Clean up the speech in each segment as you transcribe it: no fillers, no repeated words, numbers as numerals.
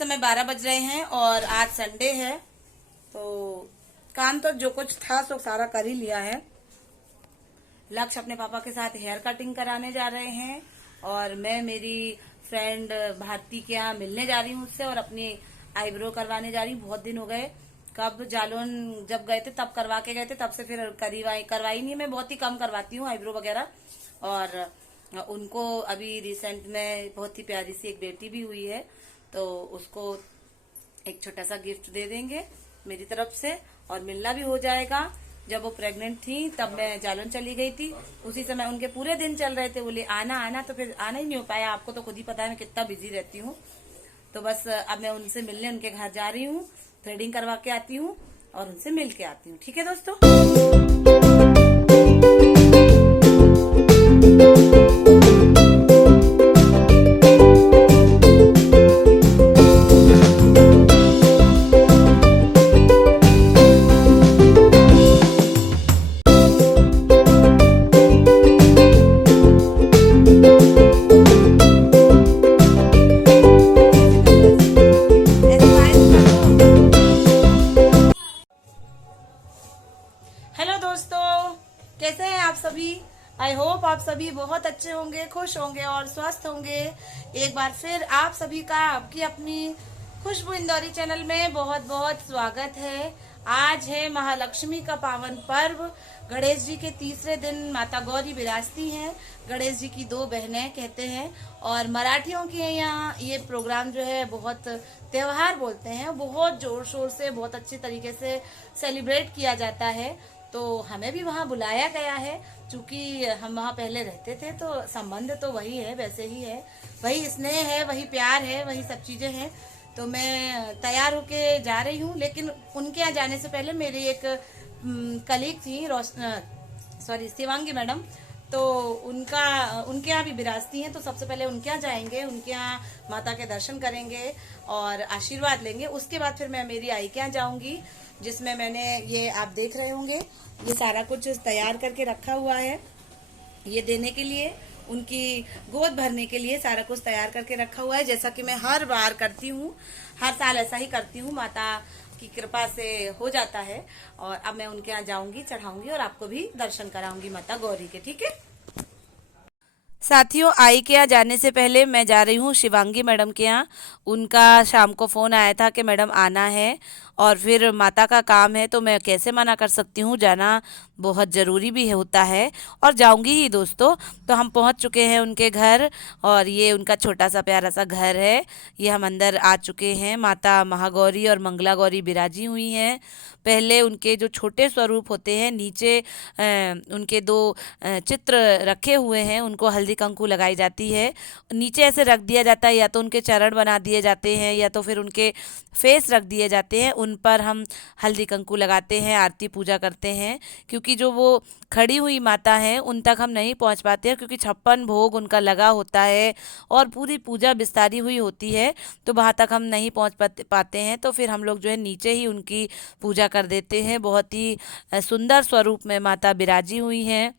समय 12 बज रहे हैं और आज संडे है, तो काम तो जो कुछ था सो सारा कर ही लिया है। लक्ष्य अपने पापा के साथ हेयर कटिंग कराने जा रहे हैं और मैं मेरी फ्रेंड भारती के यहाँ मिलने जा रही हूँ उससे और अपनी आईब्रो करवाने जा रही हूँ। बहुत दिन हो गए, कब जालौन जब गए थे तब करवा के गए थे, तब से फिर करवाई नहीं। मैं बहुत ही कम करवाती हूँ आईब्रो वगैरह। और उनको अभी रिसेंट में बहुत ही प्यारी सी एक बेटी भी हुई है, तो उसको एक छोटा सा गिफ्ट दे देंगे मेरी तरफ से और मिलना भी हो जाएगा। जब वो प्रेग्नेंट थी तब मैं जालौन चली गई थी, उसी समय उनके पूरे दिन चल रहे थे, बोले आना आना, तो फिर आना ही नहीं हो पाया। आपको तो खुद ही पता है मैं कितना बिजी रहती हूँ। तो बस अब मैं उनसे मिलने उनके घर जा रही हूँ, थ्रेडिंग करवा के आती हूँ और उनसे मिल के आती हूँ। ठीक है दोस्तों। हेलो दोस्तों, कैसे हैं आप सभी? आई होप आप सभी बहुत अच्छे होंगे, खुश होंगे और स्वस्थ होंगे। एक बार फिर आप सभी का आपकी अपनी खुशबू इंदौरी चैनल में बहुत बहुत स्वागत है। आज है महालक्ष्मी का पावन पर्व। गणेश जी के तीसरे दिन माता गौरी विराजती हैं। गणेश जी की दो बहनें कहते हैं और मराठियों के यहाँ ये प्रोग्राम जो है बहुत त्योहार बोलते हैं, बहुत जोर शोर से बहुत अच्छे तरीके से सेलिब्रेट किया जाता है। तो हमें भी वहाँ बुलाया गया है, क्योंकि हम वहाँ पहले रहते थे, तो संबंध तो वही है, वैसे ही है, वही स्नेह है, वही प्यार है, वही सब चीजें हैं। तो मैं तैयार होके जा रही हूँ, लेकिन उनके यहाँ जाने से पहले मेरी एक कलीग थी शिवांगी मैडम, तो उनके यहाँ भी विराजती हैं। तो सबसे पहले उनके यहाँ जाएंगे, उनके यहाँ माता के दर्शन करेंगे और आशीर्वाद लेंगे। उसके बाद फिर मैं मेरी आई के यहाँ जाऊंगी, जिसमें मैंने ये आप देख रहे होंगे ये सारा कुछ तैयार करके रखा हुआ है। ये देने के लिए, उनकी गोद भरने के लिए सारा कुछ तैयार करके रखा हुआ है, जैसा कि मैं हर बार करती हूँ, हर साल ऐसा ही करती हूँ। माता की कृपा से हो जाता है। और अब मैं उनके यहाँ जाऊंगी, चढ़ाऊंगी और आपको भी दर्शन कराऊंगी माता गौरी के। ठीक है साथियों, आई के यहाँ जाने से पहले मैं जा रही हूँ शिवांगी मैडम के यहाँ। उनका शाम को फ़ोन आया था कि मैडम आना है और फिर माता का काम है, तो मैं कैसे मना कर सकती हूँ, जाना बहुत ज़रूरी भी होता है और जाऊँगी ही दोस्तों। तो हम पहुँच चुके हैं उनके घर और ये उनका छोटा सा प्यारा सा घर है। ये हम अंदर आ चुके हैं। माता महागौरी और मंगला गौरी विराजी हुई हैं। पहले उनके जो छोटे स्वरूप होते हैं, नीचे उनके दो चित्र रखे हुए हैं, उनको हल्दी कंकु लगाई जाती है। नीचे ऐसे रख दिया जाता है, या तो उनके चरण बना दिए जाते हैं या तो फिर उनके फेस रख दिए जाते हैं, उन पर हम हल्दी कंकु लगाते हैं, आरती पूजा करते हैं। क्योंकि जो वो खड़ी हुई माता हैं उन तक हम नहीं पहुंच पाते हैं, क्योंकि 56 भोग उनका लगा होता है और पूरी पूजा विस्तारी हुई होती है, तो वहाँ तक हम नहीं पहुँच पाते हैं। तो फिर हम लोग जो है नीचे ही उनकी पूजा कर देते हैं। बहुत ही सुंदर स्वरूप में माता विराजी हुई हैं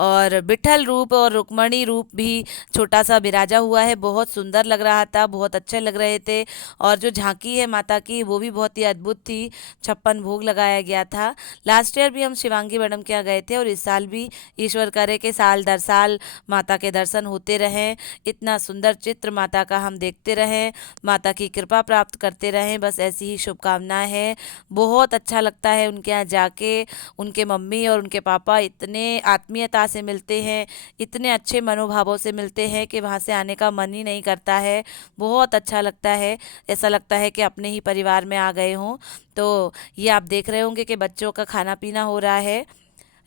और विठल रूप और रुक्मणी रूप भी छोटा सा विराजा हुआ है। बहुत सुंदर लग रहा था, बहुत अच्छे लग रहे थे। और जो झांकी है माता की वो भी बहुत ही अद्भुत थी। 56 भोग लगाया गया था। लास्ट ईयर भी हम शिवांगी मैडम के यहाँ गए थे और इस साल भी ईश्वर करे कि साल दर साल माता के दर्शन होते रहें, इतना सुंदर चित्र माता का हम देखते रहें, माता की कृपा प्राप्त करते रहें। बस ऐसी ही शुभकामनाएं हैं। बहुत अच्छा लगता है उनके यहाँ जाके। उनके मम्मी और उनके पापा इतने आत्मीयता से मिलते हैं, इतने अच्छे मनोभावों से मिलते हैं कि वहाँ से आने का मन ही नहीं करता है। बहुत अच्छा लगता है, ऐसा लगता है कि अपने ही परिवार में आ गए हों। तो ये आप देख रहे होंगे कि बच्चों का खाना पीना हो रहा है।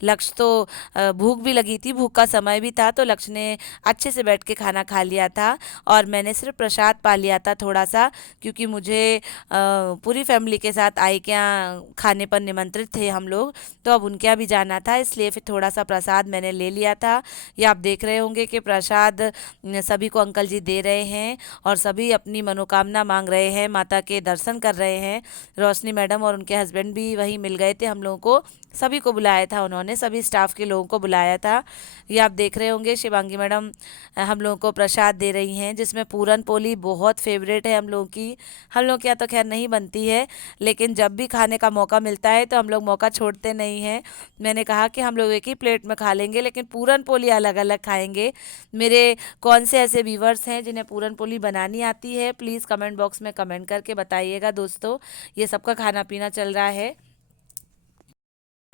लक्ष्य तो भूख भी लगी थी, भूख का समय भी था, तो लक्ष्य ने अच्छे से बैठ के खाना खा लिया था और मैंने सिर्फ प्रसाद पा लिया था थोड़ा सा, क्योंकि मुझे पूरी फैमिली के साथ आई के यहाँ खाने पर निमंत्रित थे हम लोग, तो अब उनके यहाँ भी जाना था, इसलिए फिर थोड़ा सा प्रसाद मैंने ले लिया था। ये आप देख रहे होंगे कि प्रसाद सभी को अंकल जी दे रहे हैं और सभी अपनी मनोकामना मांग रहे हैं, माता के दर्शन कर रहे हैं। रोशनी मैडम और उनके हस्बैंड भी वहीं मिल गए थे हम लोगों को, सभी को बुलाया था उन्होंने ने सभी स्टाफ के लोगों को बुलाया था। ये आप देख रहे होंगे शिवांगी मैडम हम लोगों को प्रसाद दे रही हैं, जिसमें पूरन पोली बहुत फेवरेट है हम लोगों की। हम लोग के यहाँ तो खैर नहीं बनती है, लेकिन जब भी खाने का मौका मिलता है तो हम लोग मौका छोड़ते नहीं हैं। मैंने कहा कि हम लोग एक ही प्लेट में खा लेंगे, लेकिन पूरन पोली अलग अलग खाएंगे। मेरे कौन से ऐसे व्यूवर्स हैं जिन्हें पूरन पोली बनानी आती है, प्लीज़ कमेंट बॉक्स में कमेंट करके बताइएगा दोस्तों। ये सबका खाना पीना चल रहा है।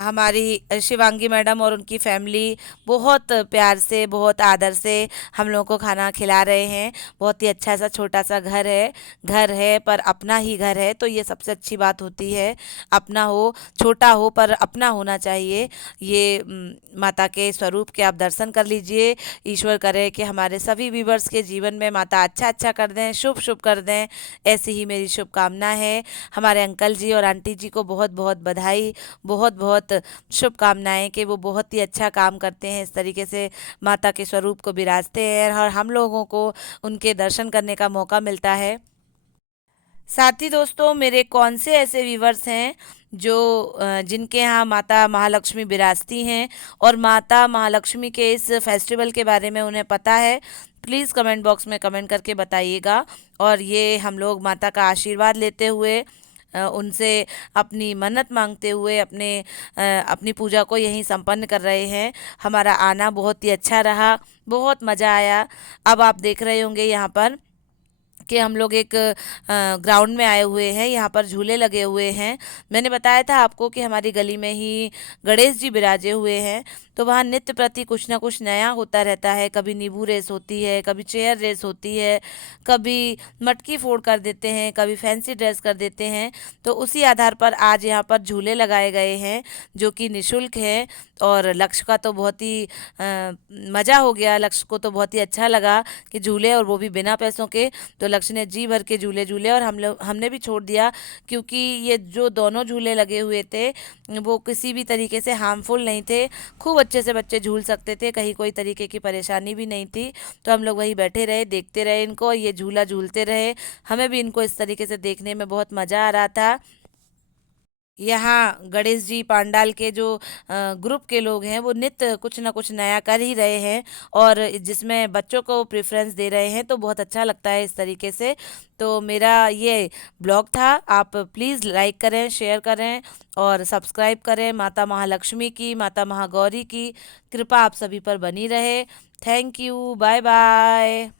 हमारी शिवांगी मैडम और उनकी फैमिली बहुत प्यार से, बहुत आदर से हम लोगों को खाना खिला रहे हैं। बहुत ही अच्छा सा छोटा सा घर है पर अपना ही घर है, तो ये सबसे अच्छी बात होती है। अपना हो, छोटा हो, पर अपना होना चाहिए। ये माता के स्वरूप के आप दर्शन कर लीजिए। ईश्वर करे कि हमारे सभी व्यूवर्स के जीवन में माता अच्छा अच्छा कर दें, शुभ शुभ कर दें, ऐसी ही मेरी शुभकामना है। हमारे अंकल जी और आंटी जी को बहुत बहुत बधाई, बहुत बहुत शुभकामनाएं कि वो बहुत ही अच्छा काम करते हैं, इस तरीके से माता के स्वरूप को विराजते हैं और हम लोगों को उनके दर्शन करने का मौका मिलता है। साथ ही दोस्तों, मेरे कौन से ऐसे व्यूवर्स हैं जो जिनके यहाँ माता महालक्ष्मी विराजती हैं और माता महालक्ष्मी के इस फेस्टिवल के बारे में उन्हें पता है, प्लीज़ कमेंट बॉक्स में कमेंट करके बताइएगा। और ये हम लोग माता का आशीर्वाद लेते हुए, उनसे अपनी मन्नत मांगते हुए अपनी पूजा को यहीं संपन्न कर रहे हैं। हमारा आना बहुत ही अच्छा रहा, बहुत मज़ा आया। अब आप देख रहे होंगे यहाँ पर कि हम लोग एक ग्राउंड में आए हुए हैं, यहाँ पर झूले लगे हुए हैं। मैंने बताया था आपको कि हमारी गली में ही गणेश जी विराजे हुए हैं, तो वहाँ नित्य प्रति कुछ ना कुछ नया होता रहता है। कभी नींबू रेस होती है, कभी चेयर रेस होती है, कभी मटकी फोड़ कर देते हैं, कभी फैंसी ड्रेस कर देते हैं। तो उसी आधार पर आज यहाँ पर झूले लगाए गए हैं जो कि निःशुल्क हैं। और लक्ष्य का तो बहुत ही मज़ा हो गया, लक्ष्य को तो बहुत ही अच्छा लगा कि झूले, और वो भी बिना पैसों के। तो लक्ष्य ने जी भर के झूले झूले और हमने भी छोड़ दिया, क्योंकि ये जो दोनों झूले लगे हुए थे वो किसी भी तरीके से हार्मफुल नहीं थे। खूब अच्छे से बच्चे झूल सकते थे, कहीं कोई तरीके की परेशानी भी नहीं थी। तो हम लोग वहीं बैठे रहे, देखते रहे इनको, ये झूला झूलते रहे। हमें भी इनको इस तरीके से देखने में बहुत मज़ा आ रहा था। यहाँ गणेश जी पांडाल के जो ग्रुप के लोग हैं वो नित्य कुछ ना कुछ नया कर ही रहे हैं, और जिसमें बच्चों को प्रेफरेंस दे रहे हैं, तो बहुत अच्छा लगता है इस तरीके से। तो मेरा ये ब्लॉग था, आप प्लीज़ लाइक करें, शेयर करें और सब्सक्राइब करें। माता महालक्ष्मी की, माता महागौरी की कृपा आप सभी पर बनी रहे। Thank you, bye bye.